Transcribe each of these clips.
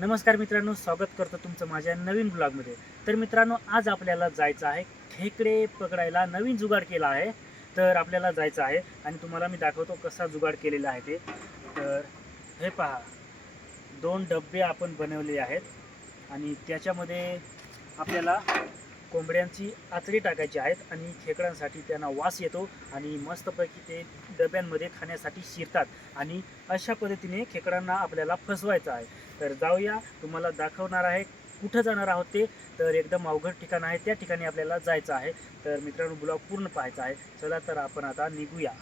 नमस्कार मित्रांनो, स्वागत करतो तुमचं माझ्या नवीन ब्लॉगमध्ये। तर मित्रांनो, आज आपल्याला जायचं आहे खेकडे पकडायला। नवीन जुगाड केला आहे, तर आपल्याला जायचं आहे आणि तुम्हाला मी दाखवतो कसा जुगाड केलेला आहे ते। तर हे पहा, 2 डब्बे आपण बनवले आहेत आणि त्याच्यामध्ये आपल्याला कोंबड्यांची आचरी टाकायची आहेत आणि खेकड्यांसाठी त्यांना वास येतो आणि मस्तपैकी ते डब्यांमध्ये खाण्यासाठी शिरतात आणि अशा पद्धतीने खेकड्यांना आपल्याला फसवायचं आहे। तर जाऊया, तुम्हाला दाखवणार आहे कुठं जाणार आहोत ते। तर एकदम अवघड ठिकाण आहे, त्या ठिकाणी आपल्याला जायचं आहे। तर मित्रांनो, ब्लॉग पूर्ण पाहायचा आहे। चला तर आपण आता निघूया।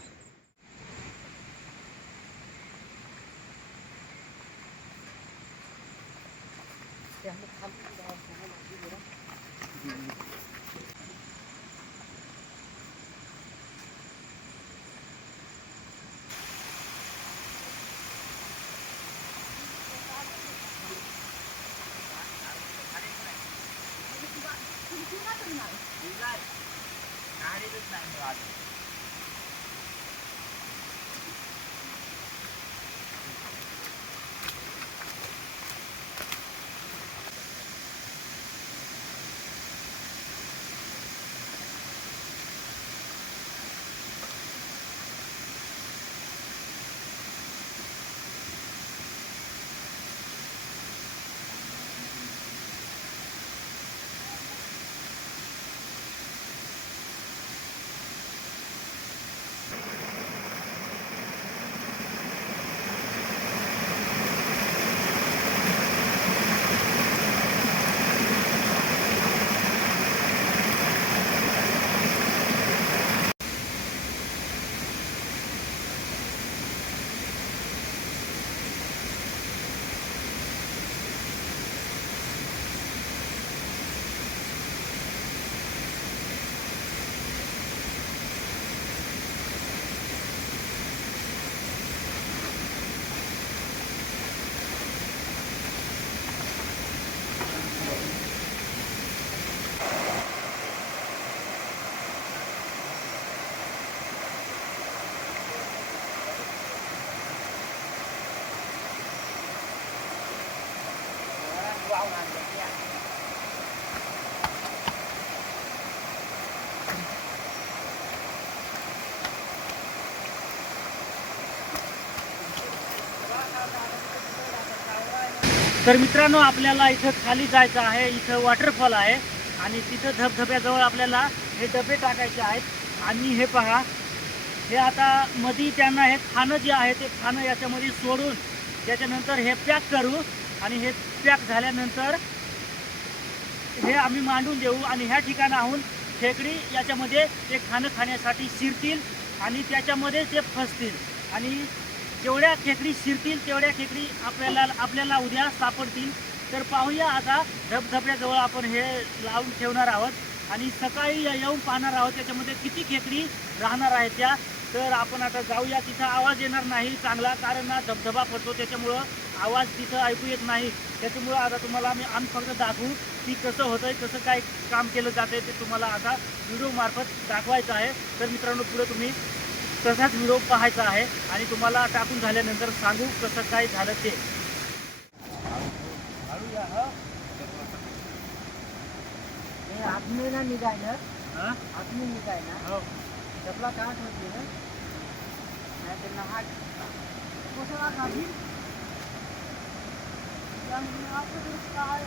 तर मित्रांनो, आपल्याला इथं खाली जायचं आहे। इथं वॉटरफॉल आहे आणि तिथं धबधब्याजवळ आपल्याला हे डबे टाकायचे आहेत। आणि हे पहा, हे आता मध्ये त्यांना हे खाणं जे आहे ते खाणं याच्यामध्ये सोडून त्याच्यानंतर हे पॅक करू आणि हे पॅक झाल्यानंतर हे आम्ही मांडून देऊ आणि ह्या ठिकाणाहून खेकडी याच्यामध्ये ते खाणं खाण्यासाठी शिरतील आणि त्याच्यामध्ये ते फसतील आणि जेवढ्या खेकडी शिरतील तेवढ्या खेकडी आपल्याला उद्या सापडतील। तर पाहूया, आता धबधब्याजवळ आपण हे लावून ठेवणार आहोत आणि सकाळी येऊन पाहणार आहोत त्याच्यामध्ये किती खेकडी राहणार आहेत त्या। तर आपण आता जाऊया। तिथं आवाज येणार नाही चांगला, कारण ना धबधबा पडतो, त्याच्यामुळं आवाज तिथं ऐकू येत नाही। त्याच्यामुळं आता तुम्हाला आम्ही फक्त दाखवू की कसं होतंय, कसं काय काम केलं जातंय ते तुम्हाला आता व्हिडिओ मार्फत दाखवायचं आहे। तर मित्रांनो, पुढे तुम्ही तसाच व्हिडिओ पाहायचा आहे आणि तुम्हाला टाकून झाल्यानंतर सांगू कसं काय झालं ते। आदमी ना निघाय ना, हां, आदमी निघाय ना, हो, डबला काट होती ना, नाही तर नहाट कोसळा खाली त्यामुळे आपण काय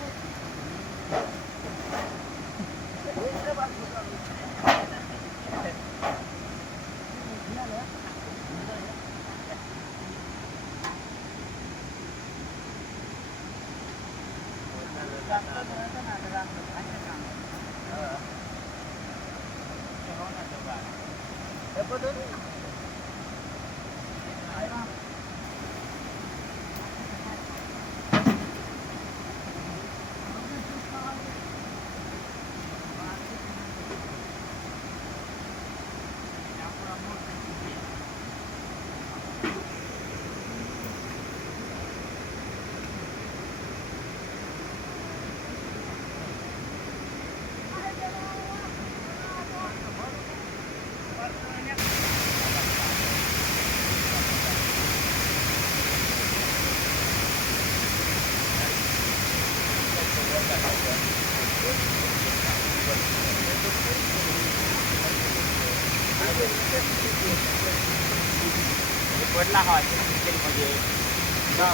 पडला हा मध्ये हा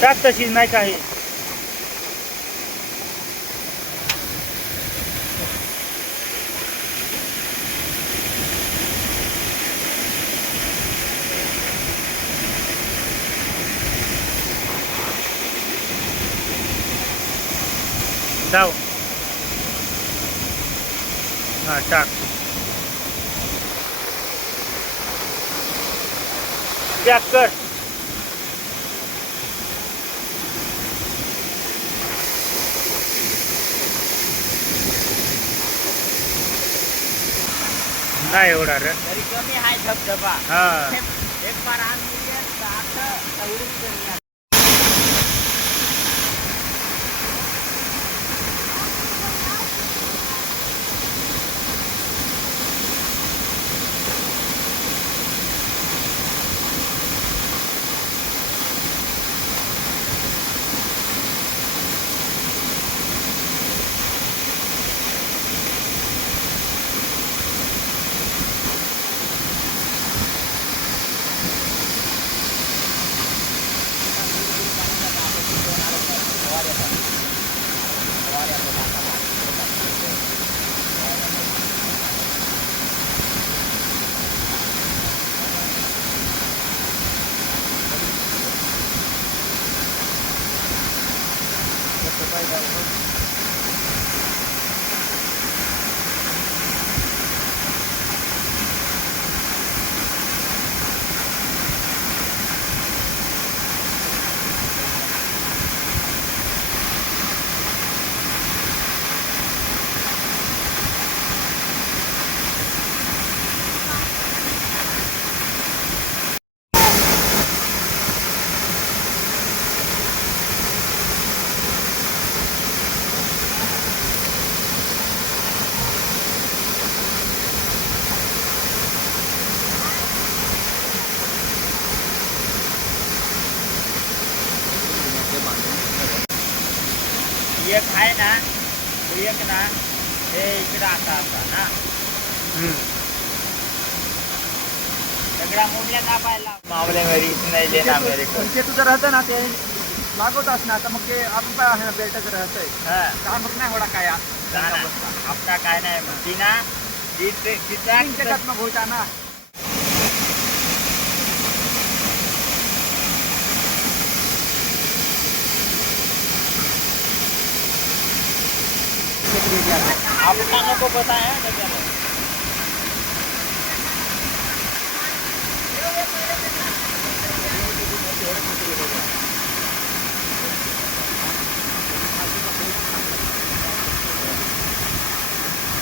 टाक तशीच नाही काही जाऊ हा टाक पॅक कर नाही एवढा रे तरी कमी आहे धबधबा हा एक बार आम्ही आता उडून गेली. एक आहे ना तो एक ना हे इकडं आता ना सगळ्या मोठ्या दाबायला मावले मेरी नाही लेना मेरे को ते तुझं राहतं ना ते लागत असणार तर मग ते आपण काय आहे ना बेल्टच राहतंय का मग नाही एवढा काय आपला काय नाही मग ती ना तिचा मग होता ना आपला नको बताया त्याच्याला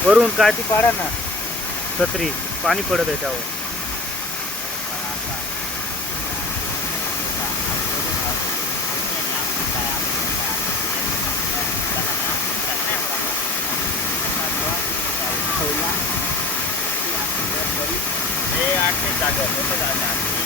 वरून काय ती पाडा ना छत्री पाणी पडत आहे त्यावर हे 8 ते 10 होते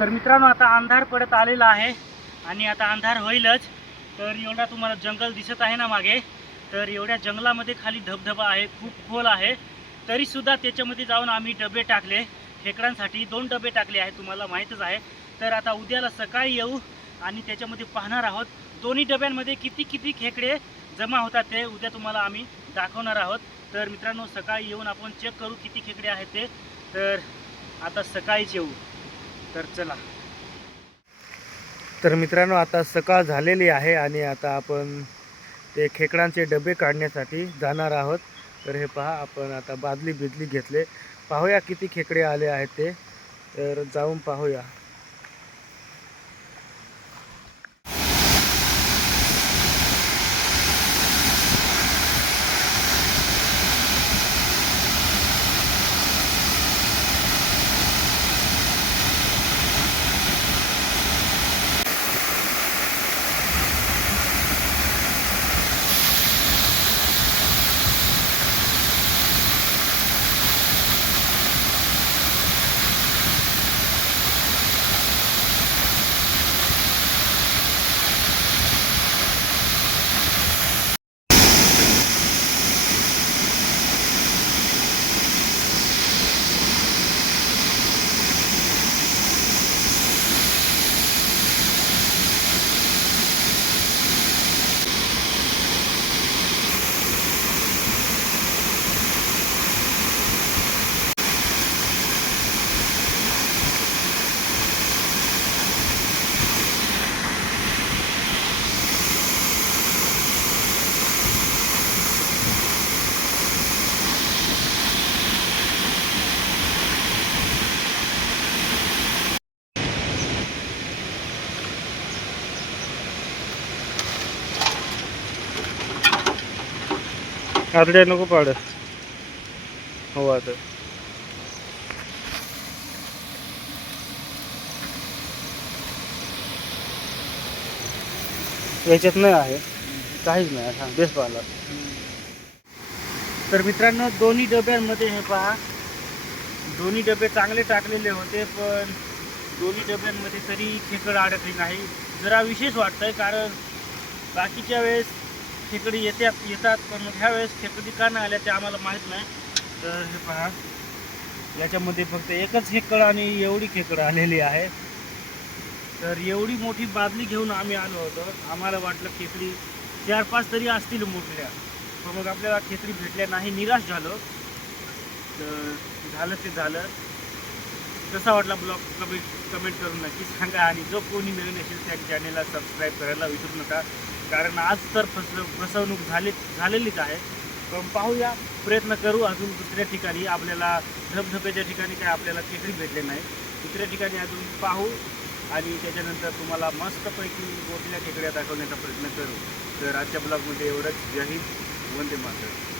तर मित्रांनो आता अंधार पडत आलेला आहे आणि आता अंधार होईलच. तर एवढा तुम्हाला जंगल दिसत आहे ना मागे, तर एवढ्या जंगलामध्ये खाली धबधबा आहे, खूप खोल आहे. तरीसुद्धा त्याच्यामध्ये जाऊन आम्ही डबे टाकले खेकड्यांसाठी. 2 डबे टाकले आहेत, तुम्हाला माहीतच आहे. तर आता उद्याला सकाळी येऊ आणि त्याच्यामध्ये पाहणार आहोत दोन्ही डब्यांमध्ये किती किती खेकडे जमा होतात ते उद्या तुम्हाला आम्ही दाखवणार आहोत. तर मित्रांनो सकाळी येऊन आपण चेक करू किती खेकडे आहेत ते. तर आता सकाळीच येऊ. तर चला. तर मित्रांनो आता सकाळ झालेली आहे आणि आता आपण ते खेकडांचे डबे काढण्यासाठी जाणार आहोत. तर हे पहा, आपण आता बादली बिदली घेतले. पाहूया किती खेकडे आले आहेत ते. तर जाऊन पाहूया. आरड्या नको पाड हो. आता याच्यात नाही आहे, काहीच नाही. हा बेस पाहिला. तर मित्रांनो दोन्ही डब्यांमध्ये हे पहा, दोन्ही डबे चांगले टाकलेले होते, पण दोन्ही डब्यांमध्ये तरी खेकड अडकली नाही. जरा विशेष वाटतंय, कारण बाकीच्या वेळेस खेकडी येतात पण ह्या वेळेस खेकडी का नाही आल्या ते आम्हाला माहीत नाही. तर हे पहा, याच्यामध्ये फक्त एकच खेकड आणि एवढी खेकड आलेली आहे. तर एवढी मोठी बादली घेऊन आम्ही आलो होतो. आम्हाला वाटलं खेकडी 4-5 तरी असतील मोठल्या, पण मग आपल्याला खेकडी भेटल्या नाही. निराश झालो. तर झालं ते झालं. कसा वाटला ब्लॉग कमेंट करून नक्की सांगा. आणि जो कोणी नवीन असेल त्या चॅनेलला सबस्क्राईब करायला विसरू नका, कारण आज तर फसवणूक झालेलीच आहे. पण पाहूया, प्रयत्न करू अजून दुसऱ्या ठिकाणी. आपल्याला धबधब्याच्या ठिकाणी काय आपल्याला खेकडी भेटले नाही, दुसऱ्या ठिकाणी अजून पाहू आणि त्याच्यानंतर तुम्हाला मस्तपैकी मोठ्या खेकड्या दाखवण्याचा प्रयत्न करू. तर आजच्या ब्लॉगमध्ये एवढंच. जय हिंद, वंदे मातरम.